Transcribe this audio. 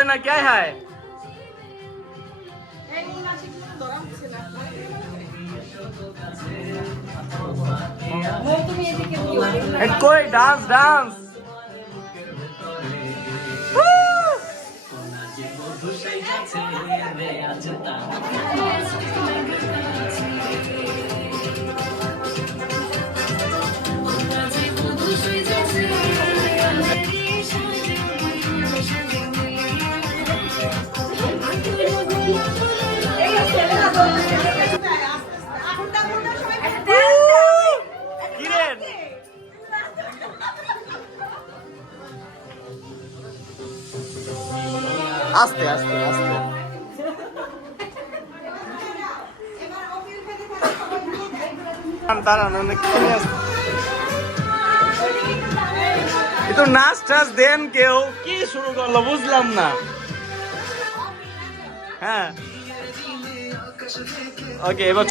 হয় না क्या है कोई डांस डांस আস্তে আস্তে আস্তে তো নাচ টাচ দেন কেউ কি শুরু করলো বুঝলাম না হ্যাঁ ওকে এবার